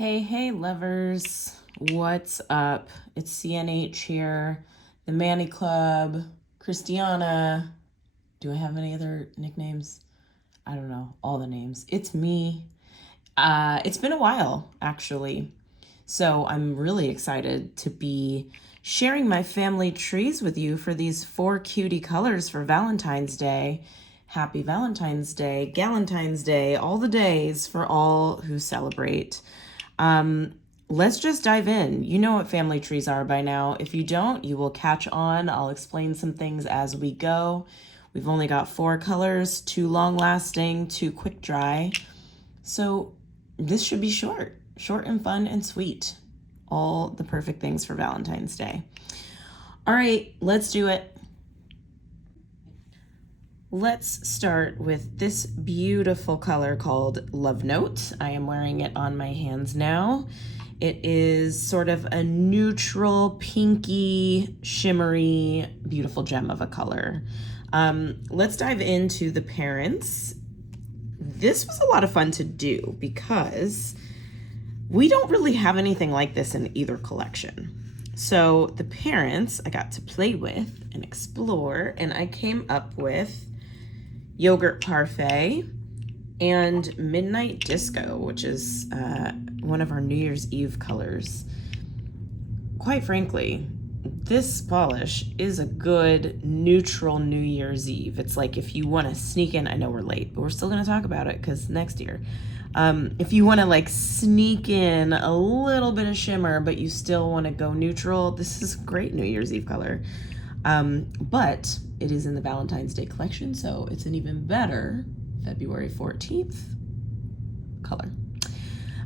Hey, lovers. What's up? It's CNH here, the Manny Club, Christiana. Do I have any other nicknames? I don't know, all the names. It's me. It's been a while, actually. So I'm really excited to be sharing my family trees with you for these 4 cutie colors for Valentine's Day. Happy Valentine's Day, Galentine's Day, all the days for all who celebrate. Let's just dive in. You know what family trees are by now. If you don't, you will catch on. I'll explain some things as we go. We've only got 4 colors, 2 long lasting, 2 quick dry. So this should be short and fun and sweet. All the perfect things for Valentine's Day. All right, let's do it. Let's start with this beautiful color called Lovenote. I am wearing it on my hands now. It is sort of a neutral, pinky, shimmery, beautiful gem of a color. Let's dive into the parents. This was a lot of fun to do because we don't really have anything like this in either collection. So the parents I got to play with and explore, and I came up with Yogurt Parfait and Midnight Disco, which is one of our New Year's Eve colors. Quite frankly, this polish is a good neutral New Year's Eve. It's like if you want to sneak in, I know we're late, but we're still going to talk about it because next year. If you want to like sneak in a little bit of shimmer, but you still want to go neutral, this is a great New Year's Eve color. But it is in the Valentine's Day collection, so it's an even better February 14th color.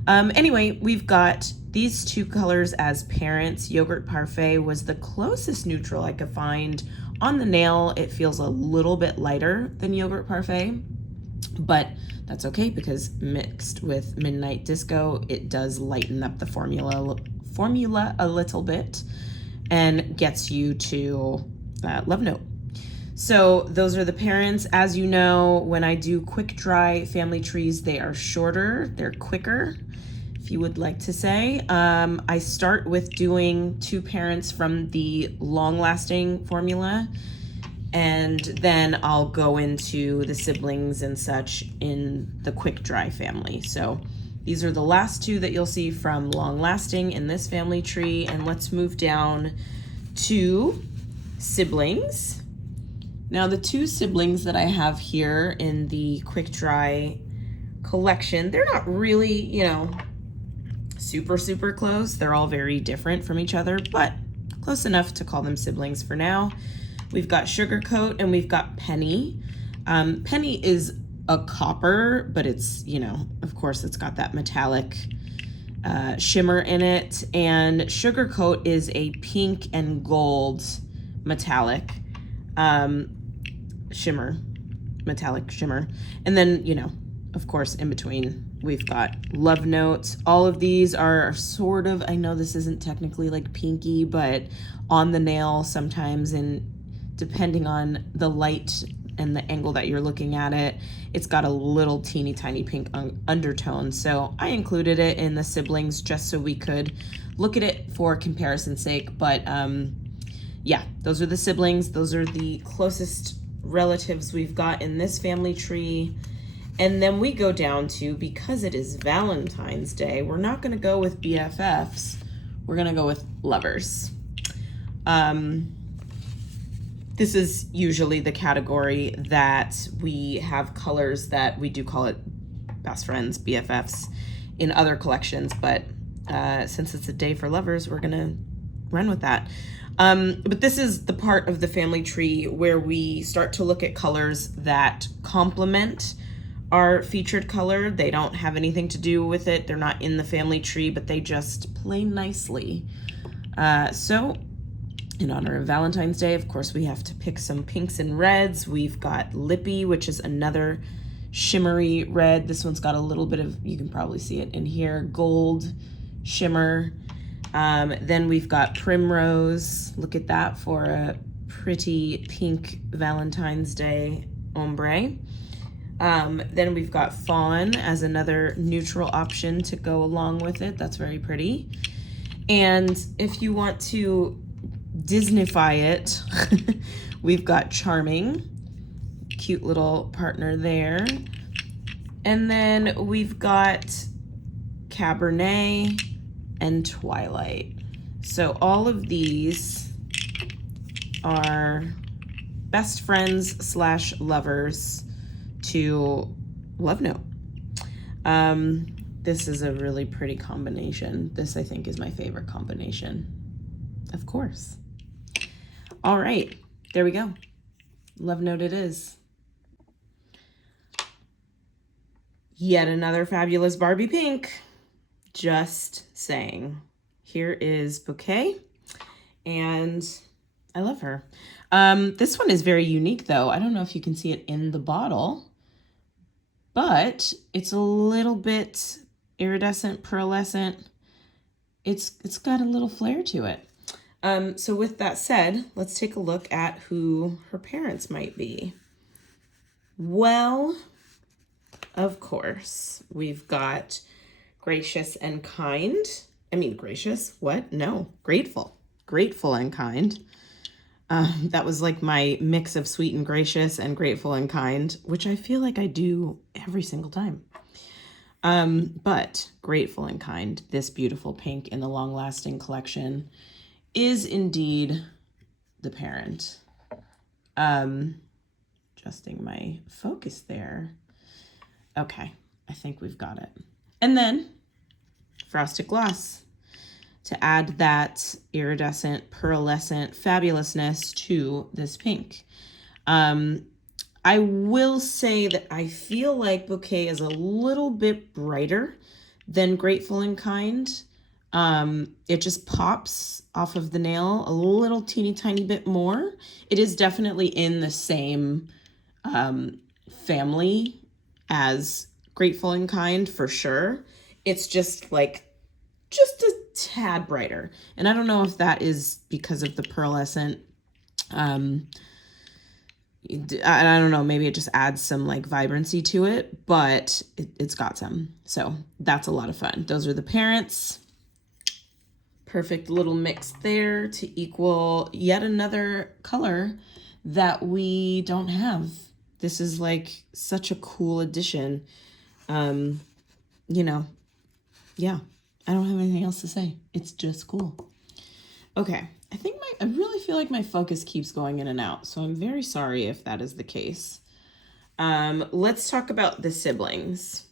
Anyway, we've got these 2 colors as parents. Yogurt Parfait was the closest neutral I could find. On the nail, it feels a little bit lighter than Yogurt Parfait, but that's okay because mixed with Midnight Disco, it does lighten up the formula a little bit and gets you to Lovenote. So those are the parents. As you know, when I do quick dry family trees, they are shorter, they're quicker, if you would like to say. I start with doing 2 parents from the long-lasting formula, and then I'll go into the siblings and such in the quick dry family. So these are the last 2 that you'll see from long-lasting in this family tree, and let's move down to siblings. Now the 2 siblings that I have here in the quick dry collection, they're not really, you know, super close. They're all very different from each other, but close enough to call them siblings for now. We've got Sugarcoat and we've got Penny. Penny is a copper, but it's, you know, of course it's got that metallic shimmer in it, and Sugarcoat is a pink and gold metallic shimmer, metallic shimmer. And then, you know, of course, in between, we've got Lovenote. All of these are sort of, I know this isn't technically like pinky, but on the nail sometimes, and depending on the light and the angle that you're looking at it, it's got a little teeny tiny pink undertone. So I included it in the siblings just so we could look at it for comparison's sake. But yeah, those are the siblings. Those are the closest relatives we've got in this family tree. And then we go down to, because it is Valentine's Day, we're not going to go with BFFs. We're going to go with lovers. This is usually the category that we have colors that we do call it best friends, BFFs, in other collections. But since it's a day for lovers, we're going to run with that. But this is the part of the family tree where we start to look at colors that complement our featured color. They don't have anything to do with it. They're not in the family tree, but they just play nicely. So in honor of Valentine's Day, of course, we have to pick some pinks and reds. We've got Lippy, which is another shimmery red. This one's got a little bit of, you can probably see it in here, gold shimmer. Then we've got Primrose. Look at that for a pretty pink Valentine's Day ombre. Then we've got fawn as another neutral option to go along with it. That's very pretty. And if you want to Disneyfy it, we've got charming, cute little partner there. And then we've got Cabernet and Twilight. So all of these are best friends / lovers to Lovenote. This is a really pretty combination. This, I think, is my favorite combination. Of course. All right, there we go. Lovenote it is. Yet another fabulous Barbie pink. Just saying. Here is Bouquet, and I love her. This one is very unique, though. I don't know if you can see it in the bottle, but it's a little bit iridescent, pearlescent. It's got a little flair to it. So with that said, let's take a look at who her parents might be. Well, of course, we've got gracious and kind. I mean, gracious, what? No, grateful. Grateful and kind. That was like my mix of sweet and gracious and grateful and kind, which I feel like I do every single time. But grateful and kind, this beautiful pink in the Long Lasting collection, is indeed the parent. Adjusting my focus there. Okay, I think we've got it. And then Frosted Gloss to add that iridescent, pearlescent fabulousness to this pink. I will say that I feel like Bouquet is a little bit brighter than Grateful and Kind. It just pops off of the nail a little teeny tiny bit more. It is definitely in the same family as Grateful and Kind for sure. It's just like just a tad brighter. And I don't know if that is because of the pearlescent. I don't know, maybe it just adds some like vibrancy to it, but it's got some. So that's a lot of fun. Those are the parents. Perfect little mix there to equal yet another color that we don't have. This is like such a cool addition. You know, yeah, I don't have anything else to say. It's just cool. Okay, I really feel like my focus keeps going in and out, so I'm very sorry if that is the case. Let's talk about the siblings.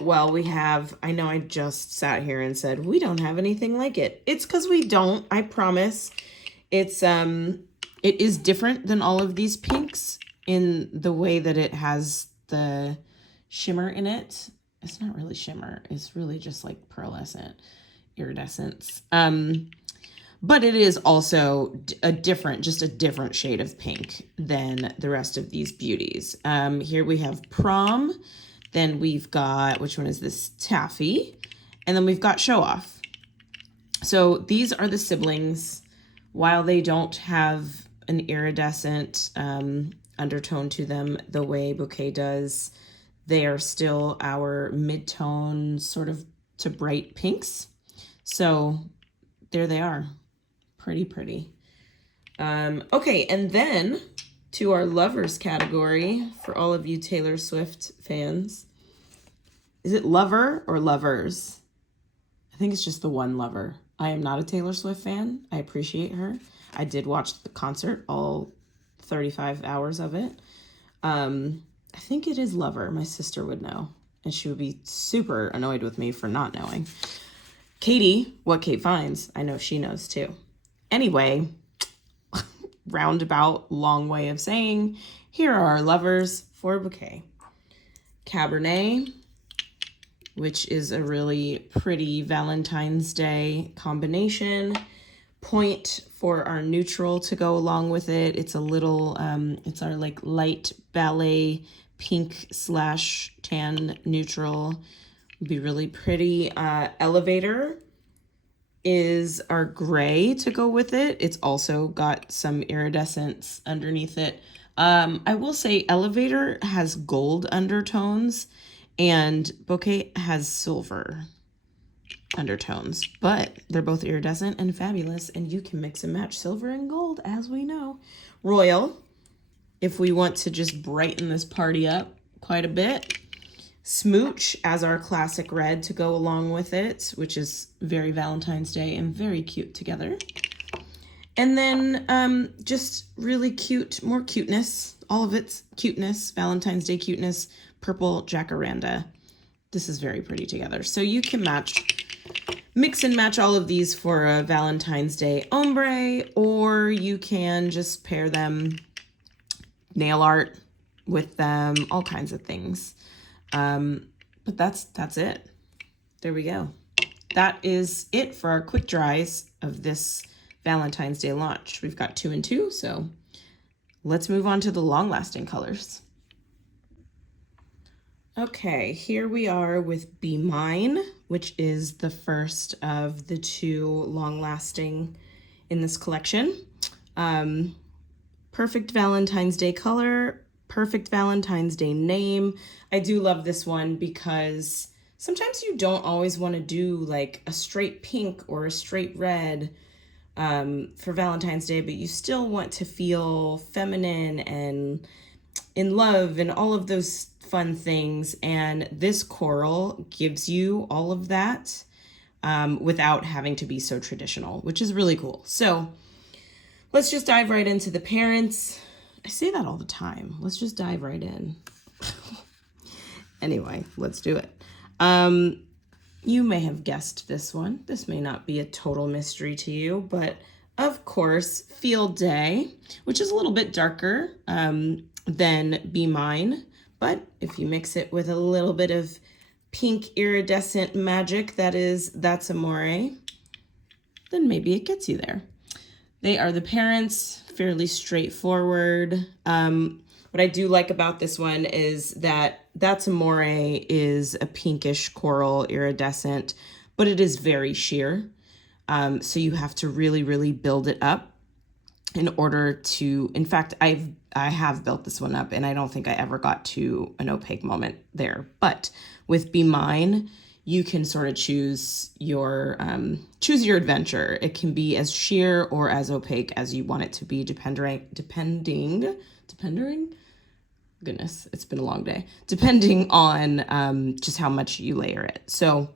Well, I know I just sat here and said, we don't have anything like it. It's because we don't, I promise. It is different than all of these pinks in the way that it has the shimmer in it. It's not really shimmer. It's really just like pearlescent iridescence. But it is also a different shade of pink than the rest of these beauties. Here we have Prom. Then we've got, which one is this? Taffy. And then we've got Show Off. So these are the siblings. While they don't have an iridescent undertone to them the way Bouquet does, they are still our mid-tone sort of to bright pinks. So there they are. Pretty. Okay, and then to our lovers category for all of you Taylor Swift fans. Is it lover or lovers? I think it's just the one lover. I am not a Taylor Swift fan. I appreciate her. I did watch the concert, all 35 hours of it. I think it is lover. My sister would know, and she would be super annoyed with me for not knowing. Katie, what Kate finds, I know she knows too. Anyway, roundabout long way of saying, here are our lovers for Bouquet. Cabernet, which is a really pretty Valentine's Day combination. Point for our neutral to go along with it. It's a little, it's our like light ballet pink / tan neutral. Would be really pretty. Elevator is our gray to go with it. It's also got some iridescence underneath it. I will say Elevator has gold undertones and Bouquet has silver undertones, but they're both iridescent and fabulous, and you can mix and match silver and gold, as we know. Royal, if we want to just brighten this party up quite a bit. Smooch as our classic red to go along with it, which is very Valentine's Day and very cute together. And then just really cute, more cuteness, all of its cuteness, Valentine's Day cuteness, purple jacaranda. This is very pretty together. So you can mix and match all of these for a Valentine's Day ombre, or you can just pair them, nail art with them, all kinds of things. But that's it. There we go. That is it for our quick dries of this Valentine's Day launch. We've got 2 and 2, so let's move on to the long-lasting colors. Okay, here we are with Be Mine, which is the first of the 2 long-lasting in this collection. Perfect Valentine's Day color, perfect Valentine's Day name. I do love this one because sometimes you don't always want to do like a straight pink or a straight red for Valentine's Day, but you still want to feel feminine and in love and all of those fun things. And this coral gives you all of that without having to be so traditional, which is really cool. So let's just dive right into the parents. I say that all the time. Let's just dive right in. Anyway, let's do it. You may have guessed this one. This may not be a total mystery to you, but of course, Field Day, which is a little bit darker than Be Mine. But if you mix it with a little bit of pink iridescent magic, that's Amore, then maybe it gets you there. They are the parents, fairly straightforward. What I do like about this one is that That's Amore is a pinkish coral iridescent, but it is very sheer. So you have to really, really build it up in order to, in fact, I have built this one up and I don't think I ever got to an opaque moment there. But with Be Mine, you can sort of choose your adventure. It can be as sheer or as opaque as you want it to be, depending. Goodness, it's been a long day. Depending on just how much you layer it. So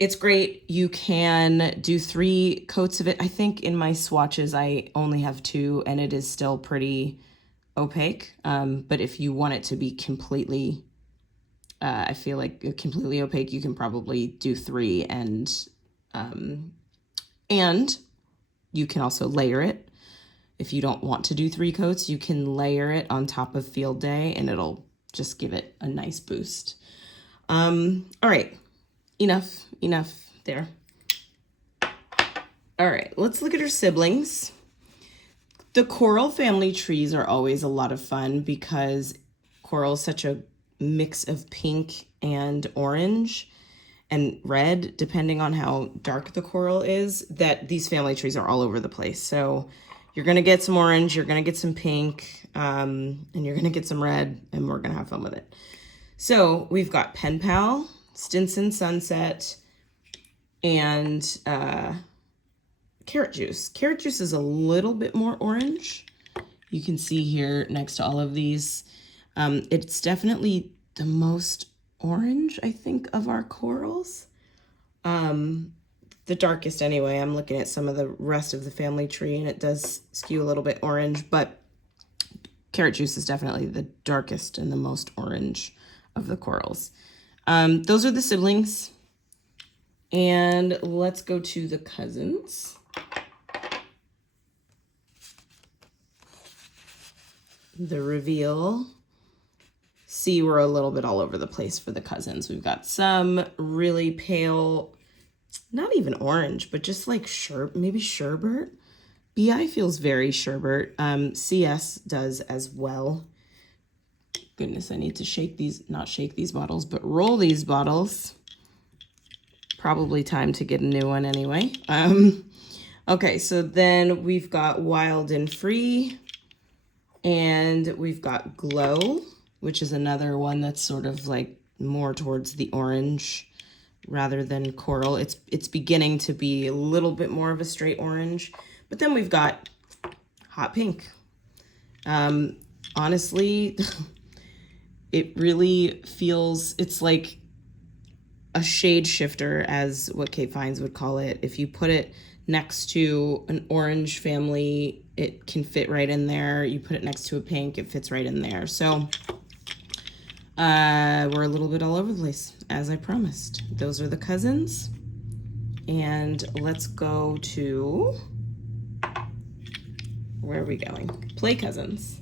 it's great. You can do 3 coats of it. I think in my swatches, I only have 2 and it is still pretty opaque. But if you want it to be completely, I feel like completely opaque, you can probably do 3 and you can also layer it. If you don't want to do 3 coats, you can layer it on top of Field Day and it'll just give it a nice boost. All right, enough there. All right, let's look at her siblings. The coral family trees are always a lot of fun because coral is such a mix of pink and orange and red, depending on how dark the coral is, that these family trees are all over the place. So you're going to get some orange, you're going to get some pink, and you're going to get some red, and we're going to have fun with it. So we've got Pen Pal, Stinson Sunset, and Carrot Juice. Carrot Juice is a little bit more orange. You can see here next to all of these. It's definitely the most orange, I think, of our corals. The darkest anyway. I'm looking at some of the rest of the family tree and it does skew a little bit orange, but Carrot Juice is definitely the darkest and the most orange of the corals. Those are the siblings. And let's go to the cousins. The reveal. See, we're a little bit all over the place for the cousins. We've got some really pale, not even orange, but just like maybe sherbet. BI feels very sherbet. CS does as well. Goodness, I need to not shake these bottles, but roll these bottles. Probably time to get a new one anyway. Okay, so then we've got Wild and Free. And we've got Glow, which is another one that's sort of like more towards the orange rather than coral. It's beginning to be a little bit more of a straight orange. But then we've got Hot Pink. Honestly, it really feels, it's like a shade shifter, as what Kate Fines would call it. If you put it next to an orange family, it can fit right in there. You put it next to a pink, it fits right in there. So we're a little bit all over the place, as I promised. Those are the cousins. And let's go to, where are we going? Play cousins.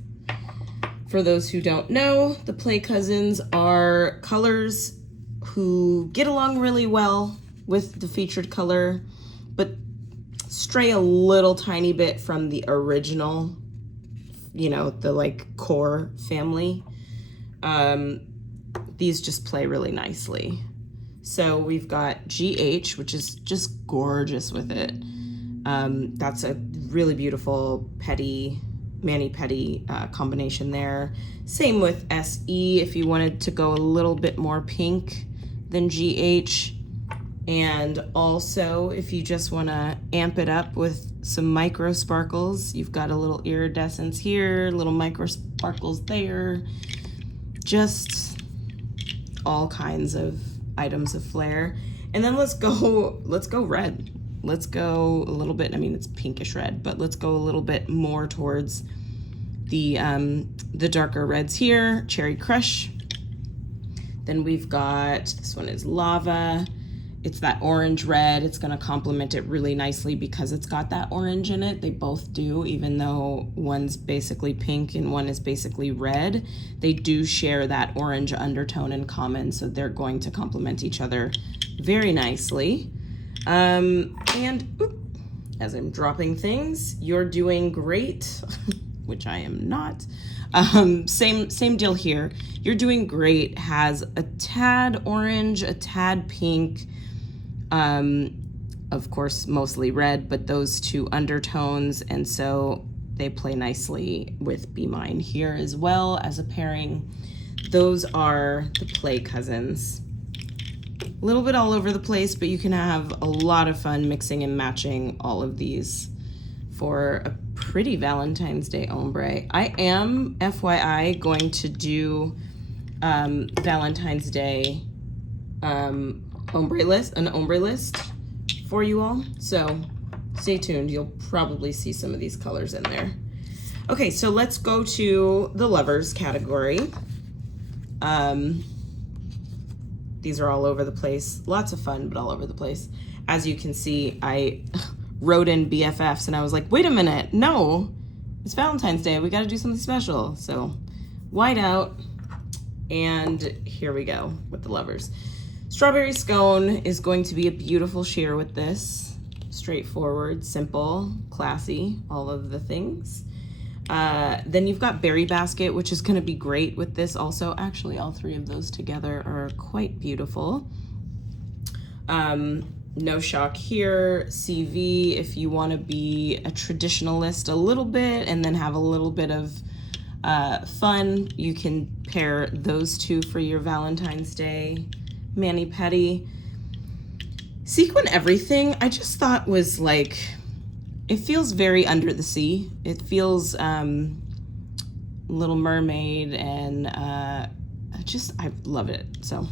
For those who don't know, the play cousins are colors who get along really well with the featured color, but stray a little tiny bit from the original, you know, the like core family. These just play really nicely. So we've got GH, which is just gorgeous with it. That's a really beautiful petty, mani-pedi combination there. Same with SE if you wanted to go a little bit more pink than GH. And also if you just want to amp it up with some micro sparkles, you've got a little iridescence here, little micro sparkles there. Just all kinds of items of flair. And then let's go red. Let's go a little bit, I mean, it's pinkish red, but let's go a little bit more towards the darker reds here. Cherry Crush. Then we've got, this one is Lava. It's that orange red. It's gonna complement it really nicely because it's got that orange in it. They both do, even though one's basically pink and one is basically red. They do share that orange undertone in common, so they're going to complement each other very nicely. And as I'm dropping things, You're Doing Great, which I am not. Same deal here. You're Doing Great has a tad orange, a tad pink, of course mostly red, but those two undertones, and so they play nicely with Be Mine here as well as a pairing. Those are the play cousins. A little bit all over the place, but you can have a lot of fun mixing and matching all of these for a pretty Valentine's Day ombre. I am, FYI, going to do Valentine's Day ombre list for you all. So stay tuned. You'll probably see some of these colors in there. Okay, so let's go to the lovers category. These are all over the place. Lots of fun, but all over the place. As you can see, I wrote in BFFs and I was like, wait a minute, no, it's Valentine's Day. We got to do something special. So white out, and here we go with the lovers. Strawberry Scone is going to be a beautiful sheer with this. Straightforward, simple, classy, all of the things. Then you've got Berry Basket, which is going to be great with this also. Actually, all three of those together are quite beautiful. No Shock here. CV, if you want to be a traditionalist a little bit and then have a little bit of fun, you can pair those two for your Valentine's Day mani-pedi. Sequin Everything, I just thought was like, it feels very Under the Sea. It feels Little Mermaid, and I love it. So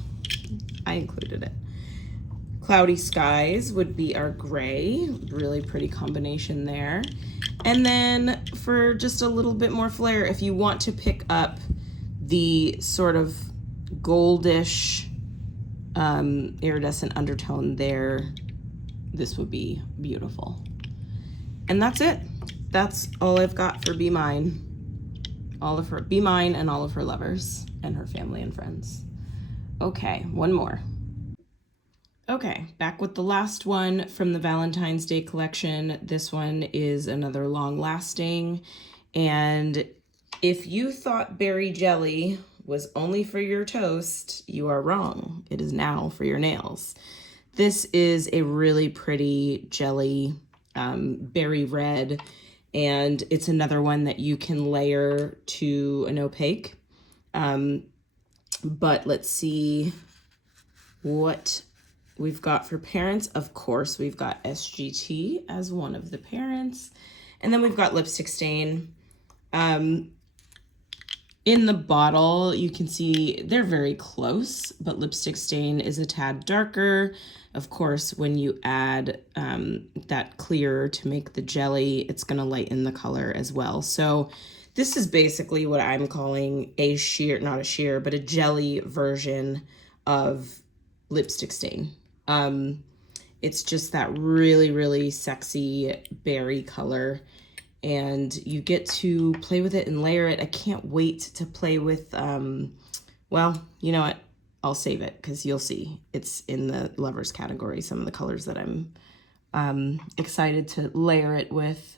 I included it. Cloudy Skies would be our gray. Really pretty combination there. And then for just a little bit more flair, if you want to pick up the sort of goldish iridescent undertone there, this would be beautiful. And that's it. That's all I've got for Be Mine. All of her, Be Mine and all of her lovers and her family and friends. Okay, one more. Okay, back with the last one from the Valentine's Day collection. This one is another long lasting. And if you thought berry jelly was only for your toast, you are wrong. It is now for your nails. This is a really pretty jelly, berry red, And it's another one that you can layer to an opaque. But let's see what we've got for parents. Of course, we've got SGT as one of the parents. And then we've got lipstick stain. In the bottle, you can see they're very close, but lipstick stain is a tad darker. Of course, when you add that clear to make the jelly, it's going to lighten the color as well. So this is basically what I'm calling a sheer, not a sheer, but a jelly version of lipstick stain. It's just that really, really sexy berry color. And you get to play with it and layer it. I can't wait to play with, well, you know what? I'll save it because you'll see it's in the lovers category, some of the colors that I'm excited to layer it with.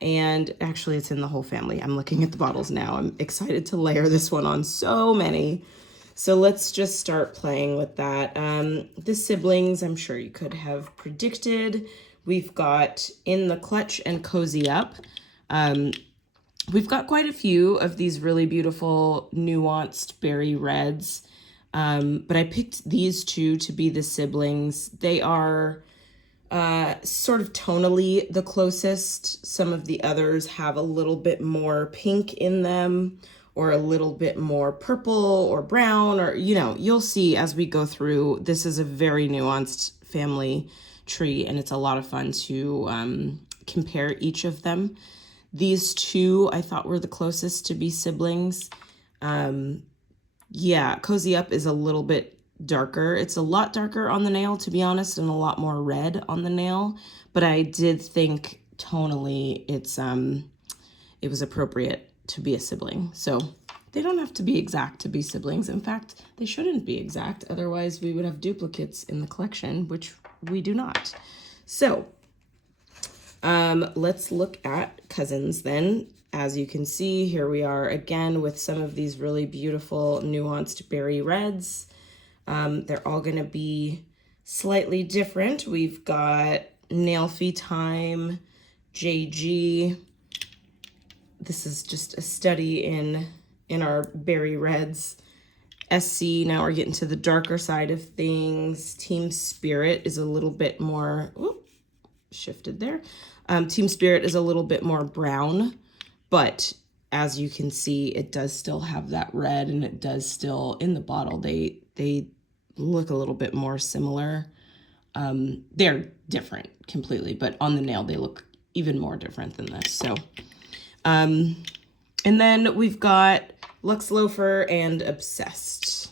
And actually it's in the whole family. I'm looking at the bottles now. I'm excited to layer this one on so many. So let's just start playing with that. The siblings, I'm sure you could have predicted. We've got In the Clutch and Cozy Up. We've got quite a few of these really beautiful nuanced berry reds. But I picked these two to be the siblings. They are sort of tonally the closest. Some of the others have a little bit more pink in them, or a little bit more purple or brown, or, you know, you'll see as we go through. This is a very nuanced family tree, and it's a lot of fun to compare each of them. These two I thought were the closest to be siblings. Yeah, Cozy Up is a little bit darker. It's a lot darker on the nail, to be honest, and a lot more red on the nail. But I did think tonally it was appropriate to be a sibling. So they don't have to be exact to be siblings. In fact, they shouldn't be exact. Otherwise, we would have duplicates in the collection, which we do not. So let's look at cousins then. As you can see, here we are again with some of these really beautiful nuanced berry reds. They're all going to be slightly different. We've got Nailfee Time, JG. This is just a study in our berry reds. SC, now we're getting to the darker side of things. Team Spirit is a little bit more, shifted there. Team Spirit is a little bit more brown, but as you can see, it does still have that red, and it does still, in the bottle, they look a little bit more similar. They're different completely, but on the nail, they look even more different than this. So, and then we've got Lux Loafer and Obsessed.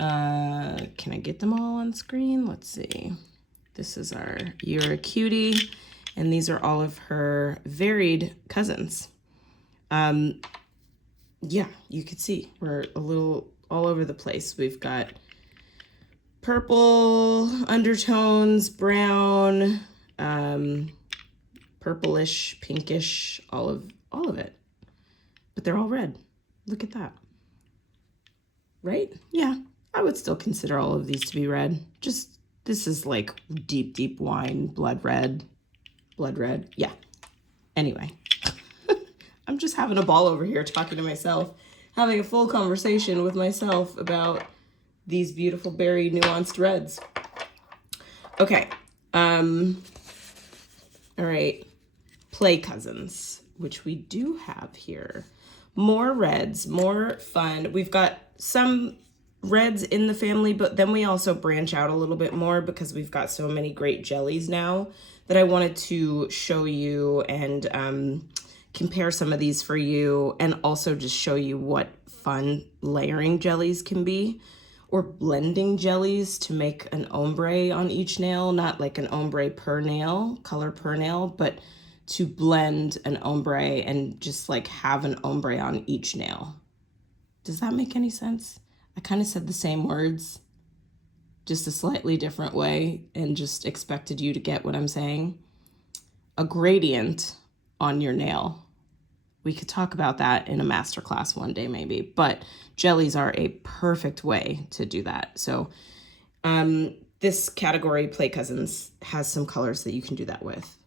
Can I get them all on screen? Let's see. This is our You're a Cutie, and these are all of her varied cousins. Yeah, you can see we're a little all over the place. We've got purple undertones, brown, purplish, pinkish, all of it. But they're all red. Look at that. Right? Yeah, I would still consider all of these to be red. Just, this is like deep, deep wine, blood red. Yeah. Anyway, I'm just having a ball over here talking to myself, having a full conversation with myself about these beautiful berry nuanced reds. Okay. All right. Play Cousins, which we do have here. More reds, more fun. We've got some reds in the family, but then we also branch out a little bit more because we've got so many great jellies now that I wanted to show you and compare some of these for you, and also just show you what fun layering jellies can be, or blending jellies to make an ombre on each nail, not like an ombre per nail, color per nail, but to blend an ombre and just like have an ombre on each nail. Does that make any sense? I kind of said the same words, just a slightly different way, and just expected you to get what I'm saying. A gradient on your nail. We could talk about that in a masterclass one day maybe, but jellies are a perfect way to do that. So this category, Play Cousins, has some colors that you can do that with.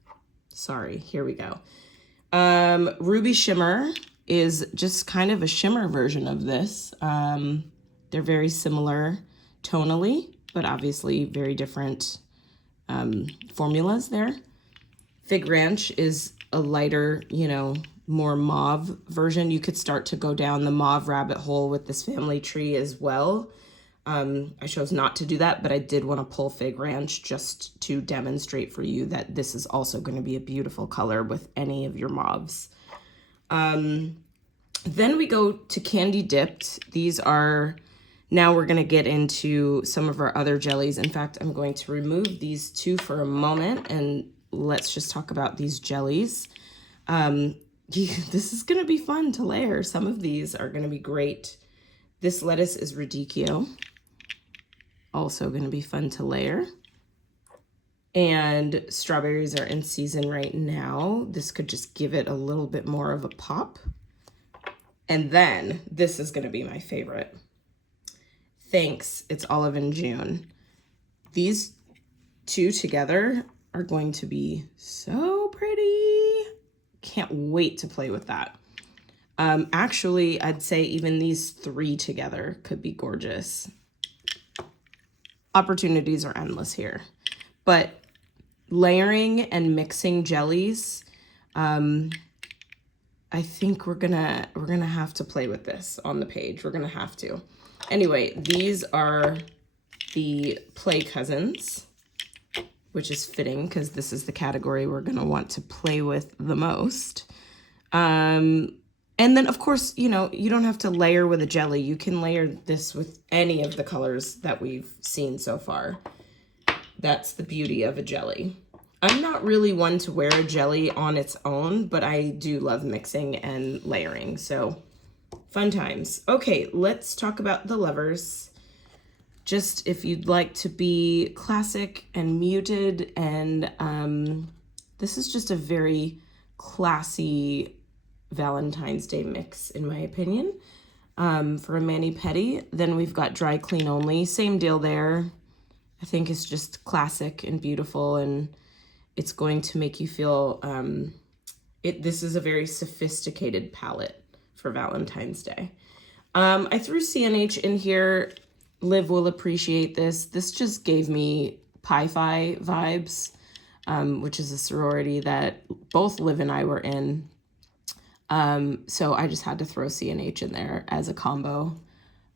Sorry, here we go. Ruby Shimmer is just kind of a shimmer version of this. They're very similar tonally, but obviously very different formulas there. Fig Ranch is a lighter, you know, more mauve version. You could start to go down the mauve rabbit hole with this family tree as well. I chose not to do that, but I did want to pull Fig Ranch just to demonstrate for you that this is also going to be a beautiful color with any of your mauves. Then we go to Candy Dipped. These are, now we're going to get into some of our other jellies. In fact, I'm going to remove these two for a moment and let's just talk about these jellies. This is going to be fun to layer. Some of these are going to be great. This lettuce is radicchio. Also going to be fun to layer. And strawberries are in season right now. This could just give it a little bit more of a pop. And then this is going to be my favorite. Thanks, it's Olive and June. These two together are going to be so pretty. Can't wait to play with that. Actually, I'd say even these three together could be gorgeous. Opportunities are endless here. But layering and mixing jellies, I think we're gonna have to play with this on the page. We're gonna have to. Anyway, these are the Play Cousins, which is fitting because this is the category we're gonna want to play with the most. And then, of course, you know, you don't have to layer with a jelly. You can layer this with any of the colors that we've seen so far. That's the beauty of a jelly. I'm not really one to wear a jelly on its own, but I do love mixing and layering. So fun times. Okay, let's talk about the lovers. Just if you'd like to be classic and muted, and this is just a very classy Valentine's Day mix, in my opinion, for a mani-pedi. Then we've got dry clean only. Same deal there. I think it's just classic and beautiful, and it's going to make you feel, this is a very sophisticated palette for Valentine's Day. I threw CNH in here. Liv will appreciate this. This just gave me Pi-Phi vibes, which is a sorority that both Liv and I were in. So I just had to throw CNH in there as a combo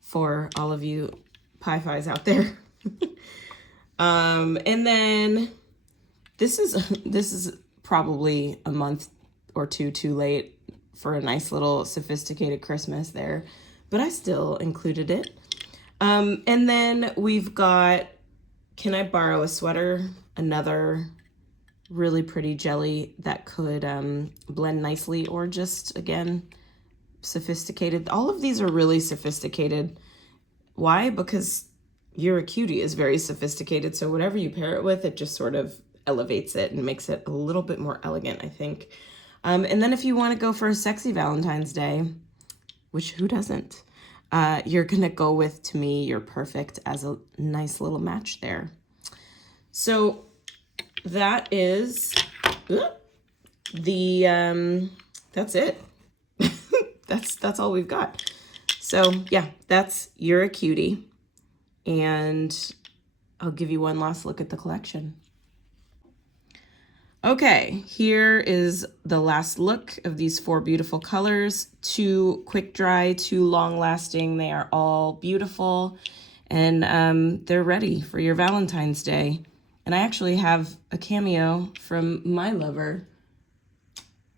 for all of you Pi-Phis out there. And then this is probably a month or two too late for a nice little sophisticated Christmas there, but I still included it. And then we've got Can I Borrow a Sweater? Another really pretty jelly that could blend nicely, or just, again, sophisticated. All of these are really sophisticated. Why? Because You're a Cutie is very sophisticated, so whatever you pair it with, it just sort of elevates it and makes it a little bit more elegant, I think. And then if you want to go for a sexy Valentine's Day, which who doesn't, you're going to go with, to me, You're Perfect as a nice little match there. So that is that's it. that's all we've got. So yeah, that's You're a Cutie. And I'll give you one last look at the collection. Okay, here is the last look of these 4 beautiful colors. 2 quick dry, 2 long lasting. They are all beautiful, and they're ready for your Valentine's Day. And I actually have a cameo from my lover.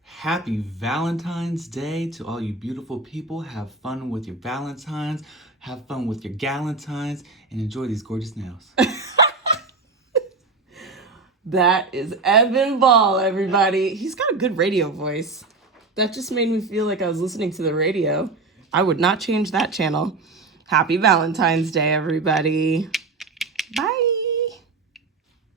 Happy Valentine's Day to all you beautiful people. Have fun with your Valentines. Have fun with your Galentines, and enjoy these gorgeous nails. That is Evan Ball, everybody. He's got a good radio voice. That just made me feel like I was listening to the radio. I would not change that channel. Happy Valentine's Day, everybody.